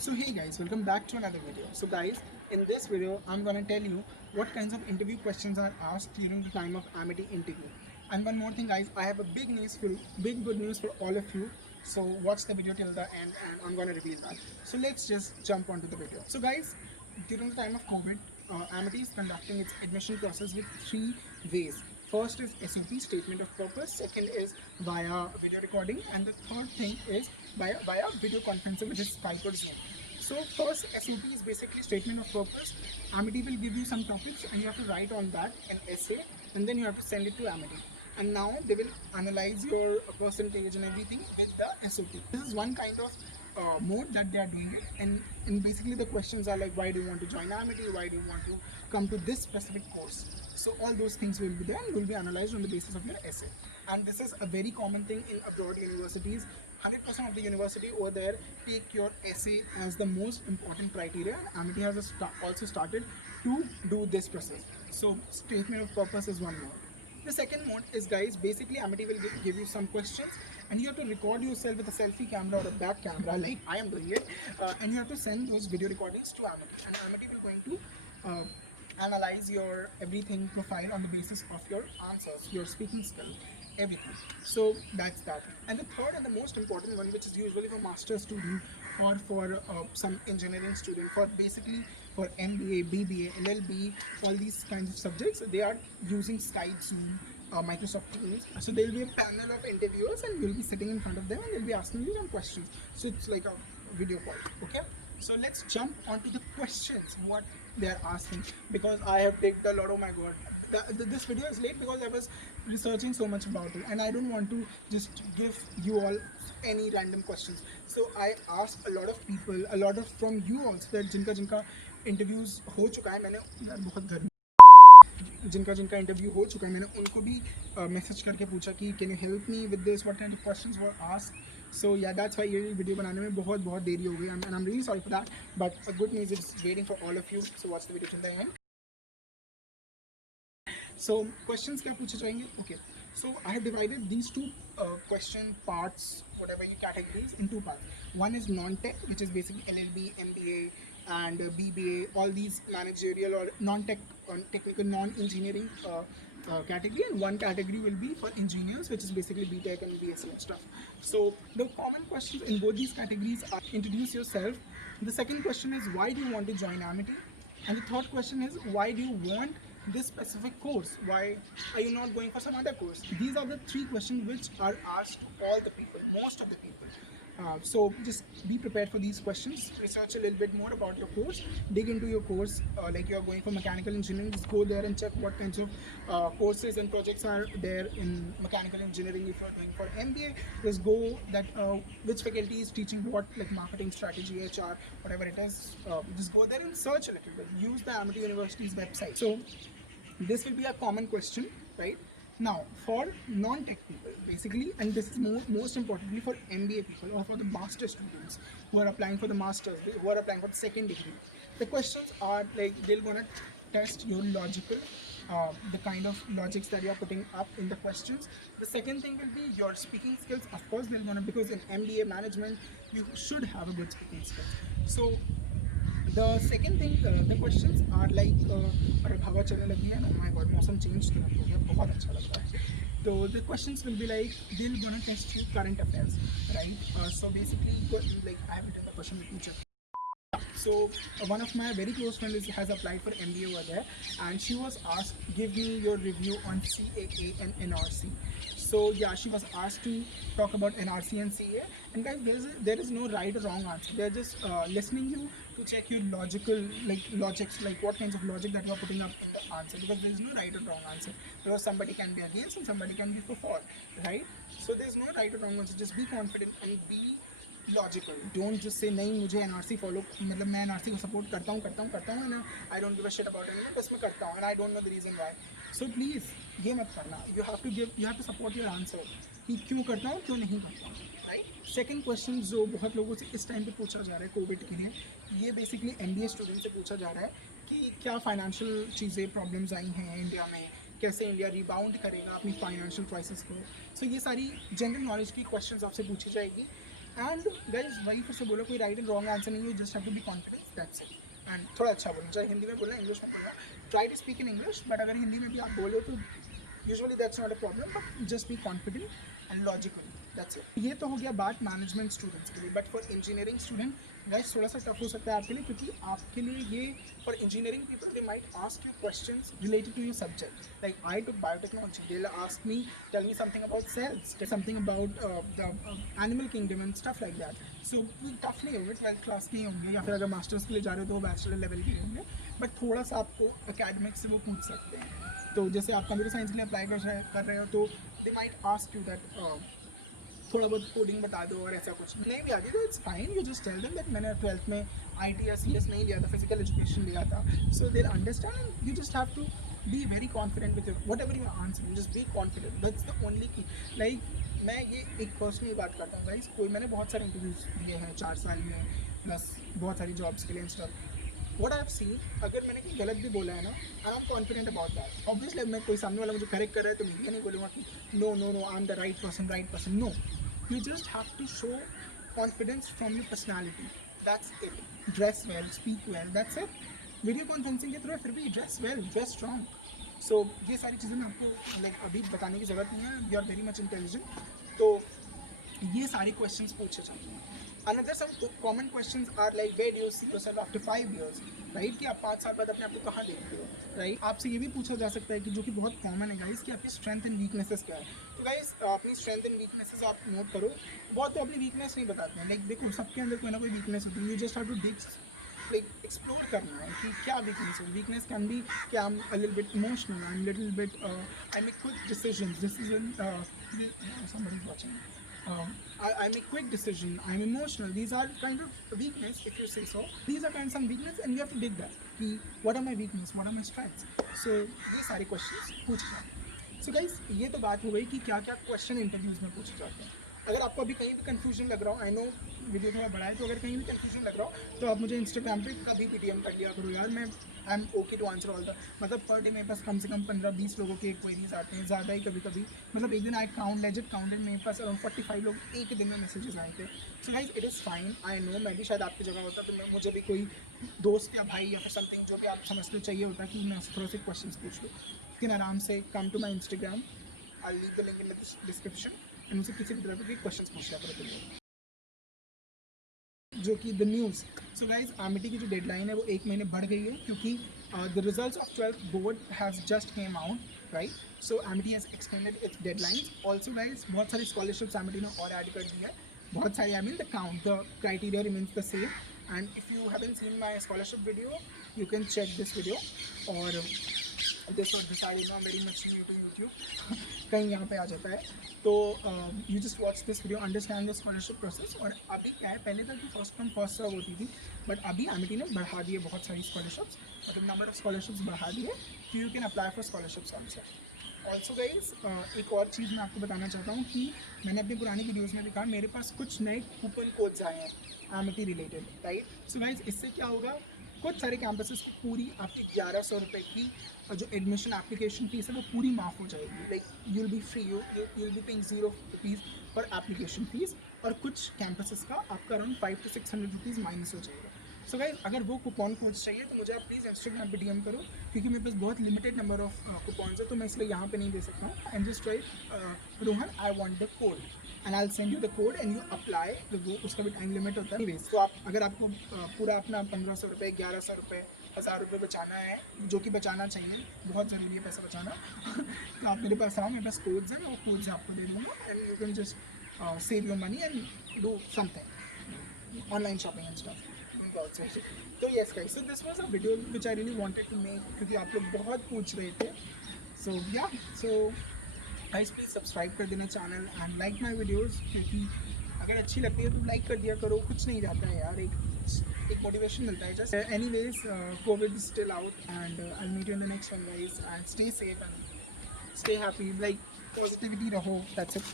So hey guys, welcome back to another video. So guys, in this video, I'm gonna tell you what kinds of interview questions are asked during the time of Amity interview. And one more thing guys, I have a big good news for all of you. So watch the video till the end and I'm gonna reveal that. So let's just jump onto the video. So guys, during the time of COVID, Amity is conducting its admission process with three ways. First is SOP, statement of purpose. Second is via video recording, and the third thing is via video conferencing, which is Skype or Zoom. So first SOP is basically statement of purpose. Amity will give you some topics, and you have to write on that an essay, and then you have to send it to Amity. And now they will analyze your percentage and everything with the SOP. This is one kind of mode that they are doing it, and basically the questions are like, why do you want to join Amity, why do you want to come to this specific course. So all those things will be there and will be analyzed on the basis of your essay. And this is a very common thing in abroad universities. 100% of the university over there take your essay as the most important criteria, and Amity has also started to do this process. So statement of purpose is one more. The second mode is, guys, basically Amity will give you some questions, and you have to record yourself with a selfie camera or a back camera like I am doing it, and you have to send those video recordings to Amity, and Amity will going to analyze your everything profile on the basis of your answers, your speaking skill, everything. So that's that. And the third and the most important one, which is usually for master student or for some engineering student, for basically for MBA, BBA, LLB, all these kinds of subjects, they are using Skype, Zoom, Microsoft Teams. So there will be a panel of interviewers, and you'll be sitting in front of them, and they'll be asking you some questions. So it's like a video call. Okay. So let's jump onto the questions what they are asking, because I have picked a lot. Oh my god, this video is late because I was researching so much about it, and I don't want to just give you all any random questions. So I asked a lot of people, a lot of from you also, that जिनका इंटरव्यूज हो चुका है, मैंने यार बहुत गर्मी, जिनका इंटरव्यू हो चुका है, मैंने उनको भी मैसेज करके पूछा कि can you help me with this, what kind of questions were asked. So yeah that's why ये वीडियो बनाने में बहुत देरी हो गई, and I am really sorry for that, but a good news is waiting for all of you. So watch the video till the end. So questions क्या पूछे जाएंगे? Okay. So I have divided these two question parts, whatever you categories, in two parts. One is non-tech, which is basically LLB, MBA, and BBA, all these managerial or non-tech, technical, non-engineering category, and one category will be for engineers, which is basically BTech and BSc and stuff. So the common questions in both these categories are: introduce yourself. The second question is, why do you want to join Amity? And the third question is, why do you want this specific course? Why are you not going for some other course? These are the three questions which are asked to all the people, most of the people. So just be prepared for these questions. Research a little bit more about your course. Dig into your course. Like you are going for mechanical engineering, just go there and check what kinds of courses and projects are there in mechanical engineering. If you are going for MBA, just go that which faculty is teaching what, like marketing strategy, HR, whatever it is. Just go there and search a little bit. Use the Amity University's website. So this will be a common question, right? Now, for non-tech people, basically, and this is most importantly for MBA people or for the master students who are applying for the masters, who are applying for the second degree, the questions are like, they're gonna test your logical, the kind of logics that you are putting up in the questions. The second thing will be your speaking skills. Of course, they're gonna, because in MBA management, you should have a good speaking skills. So the second thing, the questions are like, अरे हवा चलने लगी है, oh my god, मौसम चेंज तुरंत हो गया, बहुत अच्छा लग रहा है. So the questions will be like, they're gonna test you current affairs, right? So basically, like I have written the question with each of. So one of my very close friends has applied for MBA over there, and she was asked, give me your review on CAA and NRC. So yeah, she was asked to talk about NRC and CA. And guys, there is no right or wrong answer. They're just listening you to check your logical, like logics, like what kinds of logic that you are putting up in the answer. Because there is no right or wrong answer. Because somebody can be against and somebody can be for, right? So there's no right or wrong answer. Just be confident and be logical. Don't just say नहीं मुझे NRC follow, मतलब मैं एनआरसी को सपोर्ट करता हूँ ना, I don't give a shit about it, बस मैं करता हूँ and I don't know the reason why. So please ये मत करना. You have to support your answer कि क्यों करता हूँ, क्यों नहीं करता हूँ, राइट. सेकंड क्वेश्चन जो बहुत लोगों से इस टाइम पे पूछा जा रहा है कोविड के लिए, ये बेसिकली एमबीए स्टूडेंट से पूछा जा रहा है कि क्या फाइनेंशियल चीज़ें प्रॉब्लम्स आई हैं इंडिया में, कैसे इंडिया रिबाउंड करेगा अपनी फाइनेंशियल क्राइसिस को. सो ये सारी जनरल नॉलेज की क्वेश्चंस आपसे पूछी जाएगी. एंड गाइस वही फिर से बोलो, कोई राइट एंड रॉन्ग आंसर नहीं है, just have to be confident, that's it. And थोड़ा अच्छा बोलो, चाहे हिंदी में बोलना इंग्लिश में बोलना, try to speak in English, but अगर हिंदी में भी आप बोलो तो usually that's not a problem, but just be confident and logical, that's it. ये तो हो गया बात मैनेजमेंट स्टूडेंट्स के लिए, but for engineering student guys थोड़ा सा टफ हो सकता है आपके लिए, क्योंकि आपके लिए ये for engineering people they might ask you questions related to your subject, like I took biotechnology, they will ask me, tell me something about cells, something about the animal kingdom and stuff like that. So tough नहीं होंगे, 12th class के ही होंगे, या फिर अगर मास्टर्स के लिए जा रहे हो तो वो बैचलर लेवल के होंगे, बट थोड़ा सा आपको एकेडमिक से वो पूछ सकते हैं। तो जैसे आप कंप्यूटर साइंस के लिए अप्लाई कर रहे हो तो दे माइट आस्क यू दैट थोड़ा बहुत कोडिंग बता दो, और ऐसा कुछ नहीं भी आती तो it's fine, you just tell them that मैंने 12th में IT या CS नहीं लिया था, फिजिकल एजुकेशन लिया था, so they understand, you just have to be very confident with whatever you answer, just be confident, that's the only key. Like मैं ये एक पर्सनली बात करता हूँ गाइस, कोई मैंने बहुत सारे इंटरव्यूज दिए हैं 4 साल में, प्लस बहुत सारी जॉब्स के लिए इंस्टा। What I've seen, अगर मैंने कोई गलत भी बोला है ना, I am confident about that, obviously मैं कोई सामने वाला मुझे करेक्ट कर रहा है तो मैं ये नहीं बोलूँगा कि no no no I am the right person, no, you just have to show confidence from your personality, that's it, dress well, speak well, that's it, video conferencing के थ्रू फिर भी ड्रेस वेल, ड्रेस स्ट्रॉन्ग, सो ये सारी चीज़ें मैं आपको लाइक अभी बताने की ज़रूरत नहीं है, you are very much intelligent, तो ये सारे क्वेश्चंस पूछे जाते हैं। Another some common questions are like where do you see yourself after 5 years, right, कि आप 5 साल बाद अपने आप को कहाँ देखते हो, राइट। आपसे ये भी पूछा जा सकता है कि जो कि बहुत कॉमन है गाइस, कि आपकी स्ट्रेंथ एंड वीकनेसेस क्या है। तो गाइस अपनी स्ट्रेंथ एंड वीकनेसेस आप नोट करो, बहुत तो अपनी वीकनेस नहीं बताते हैं, लाइक देखो सबके अंदर कोई ना कोई वीकनेस होती है, you just have to dig, like explore करना है कि क्या वीकनेस है। वीकनेस कैन बी कि I am a little bit emotional, I am little bit I make quick decisions, somebody's watching. I make quick decision. I'm emotional. These are kind of weakness, if you say so. These are kind of some weakness, and you have to dig that. What are my weakness? What are my strengths? So ये सारे questions पूछे जाते हैं। So guys, ये तो बात हो गई कि क्या क्या क्वेश्चन इंटरव्यूज में पूछे जाते हैं। अगर आपको अभी कहीं भी कंफ्यूजन लग रहा हो, आई नो वीडियो थोड़ा बड़ा है, तो अगर कहीं भी कंफ्यूजन लग रहा हो तो आप मुझे इंस्टाग्राम पे कभी भी DM कर लिया करो यार, मैं I am okay to answer all the, मतलब पर डे मेरे पास कम से कम 15-20 लोगों के क्वेरीज आते हैं, ज़्यादा ही कभी कभी, मतलब एक दिन आई काउंटेड मेरे पास अराउंड 45 लोग एक दिन में मैसेजेस आए थे। So guys it is fine, I know मैं भी शायद आपकी जगह होता तो मुझे भी कोई दोस्त या भाई या फिर समथिंग जो भी आप समझते हो चाहिए होता कि मैं थोड़े से क्वेश्चन पूछ लूँ, लेकिन आराम से come to my Instagram, I leave the link in the description, and मुझसे किसी भी तरह के क्वेश्चन पूछ लिया करो। जो कि the news, so guys Amity की जो डेडलाइन है वो 1 महीने बढ़ गई है, क्योंकि the results of 12th board has just came out, right. So Amity has extended it's deadlines also guys, बहुत सारी स्कॉलरशिप्स एमिटी ने और ऐड कर दी है, बहुत सारी, I mean the count, the criteria remains the same, and if you haven't seen my scholarship video you can check this video, और this I know very much new to YouTube कहीं यहाँ पे आ जाता है, तो you just watch this video, understand the scholarship process. और अभी क्या है, पहले तक फर्स्ट कम फर्स्ट सर्व होती थी, बट अभी एमिटी ने बढ़ा दिए बहुत सारी स्कॉलरशिप्स, मतलब नंबर ऑफ स्कॉलरशिप्स बढ़ा दिए, तो you can apply for scholarships also guys. एक और चीज़ मैं आपको बताना चाहता हूँ कि मैंने अपनी पुरानी वीडियोज़ में भी कहा, मेरे पास कुछ नए कूपन कोड्स आए हैं Amity related, right. So guys इससे क्या होगा, कुछ सारे कैंपसेस को पूरी आपकी 1100 रुपये की जो एडमिशन एप्लीकेशन फीस है वो पूरी माफ़ हो जाएगी, like you will be free, you will be paying 0 rupees for application fees, और कुछ कैंपसेस का आपका अराउंड 500 to 600 रुपीज़ माइनस हो जाएगा। सो गाइज अगर वो कूपन कोड्स चाहिए तो मुझे आप प्लीज़ इंस्टाग्राम पे DM करो, क्योंकि मेरे पास बहुत लिमिटेड नंबर ऑफ कूपन्स है, तो मैं इसलिए यहाँ पे नहीं दे सकता हूँ। And just right Rohan I want the code and I will send you the code and you apply, वो उसका भी टाइम लिमिट होता है। तो आप अगर आपको पूरा अपना 1500 रुपये, 1100 रुपये, 1000 रुपये बचाना है, जो कि बचाना चाहिए, बहुत ज़रूरी है पैसा बचाना तो आप मेरे पास आओ, मेरे पास कोड्स हैं, मैं वो कोड्स आपको दे दूँगा, and you can just save your money and do something online shopping and stuff. तो yes guys, so this was a video which I really wanted to make, क्योंकि आप लोग बहुत पूछ रहे थे। सो या, सो गाइस प्लीज़ सब्सक्राइब कर देना channel and like my videos, क्योंकि अगर अच्छी लगती है तो लाइक कर दिया करो, कुछ नहीं जाता है यार, एक मोटिवेशन मिलता है just. Anyways, covid is still out and I meet you in the next one guys, and stay safe and stay happy, like positivity रहो, दैट्स इट।